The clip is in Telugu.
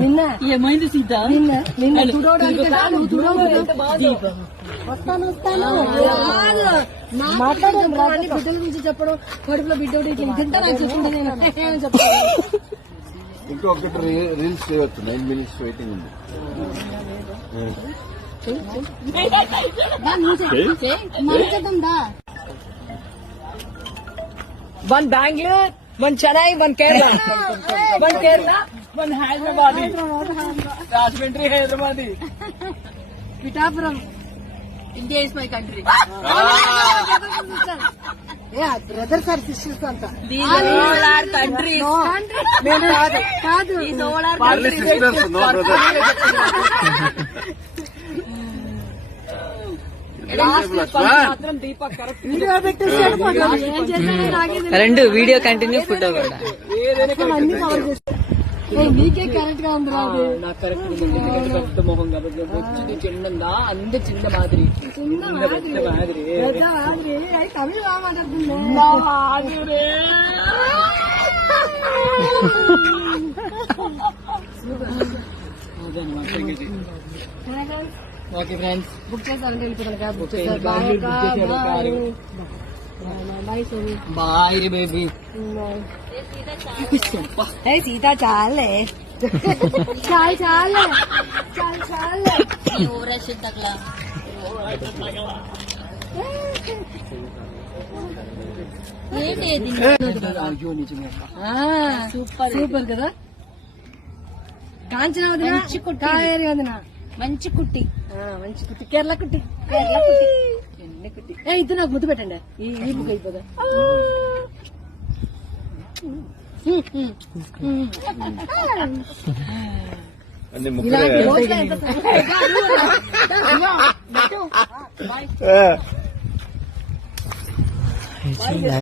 నిన్న ఏమైంది సీత? నిన్న తుడవడానికి వస్తాను మాట్లాడడం రాని బిడ్డల గురించి చెప్పడం, కడుపులో బిడ్డ ఇట్లా తింటా నాకు చెప్పింది నేను చెప్తాను. ఇంకొకటి రీల్స్ చేయవచ్చు. 9 minutes వెయిటింగ్ ఉంది. One Bangalore, one Chennai, one Kerala. One Kerala, one Hyderabad. Rajahmundry, Hyderabad. Pithapuram. India is my country. Brothers are sisters అంట. These all are countries. కాదు These all are Only countries. sisters, no brothers. మాత్రం దీపక్ కరెక్ట్ వీడియో పెట్టేసాడు. ఏం చేశాడో నాకే తెలియదు. రెండు వీడియో కంటిన్యూ ఫోటో కూడా అన్ని కవర్ చేస్తాడు. నీకే కరెక్ట్ గా ఉంది రాదు. నాకు కరెక్ట్ ఉంది. ఎందుకంటే పెద్ద మొహం కాబట్టి వచ్చింది చిన్నదా అంత చిన్న మాదిరి చిన్న పెద్ద మాదిరి పెద్ద మాదిరి. అది తమిళ బాగా మాట్లాడుతుంది. ఓకే ఫ్రెండ్స్, బుక్ చేశారంటే వెళ్ళిపోతాను క్యాబ్ బుక్ చేశారు. బాయ్ రే బేబీ. సీతా చాలే చాలు చాలే చాలు చాలే అయ్యో నిజమే సూపర్ సూపర్ కదా. కాంచన వదిన, కావేరి వదిన, మంచి కుట్టి మంచి కుట్టి, కేరళ కుట్టి. ఇది నాకు ముద్దు పెట్టండి. ఈ బుక్ అయిపోదా. అన్ని ఇలాంటి రోజులు ఎంత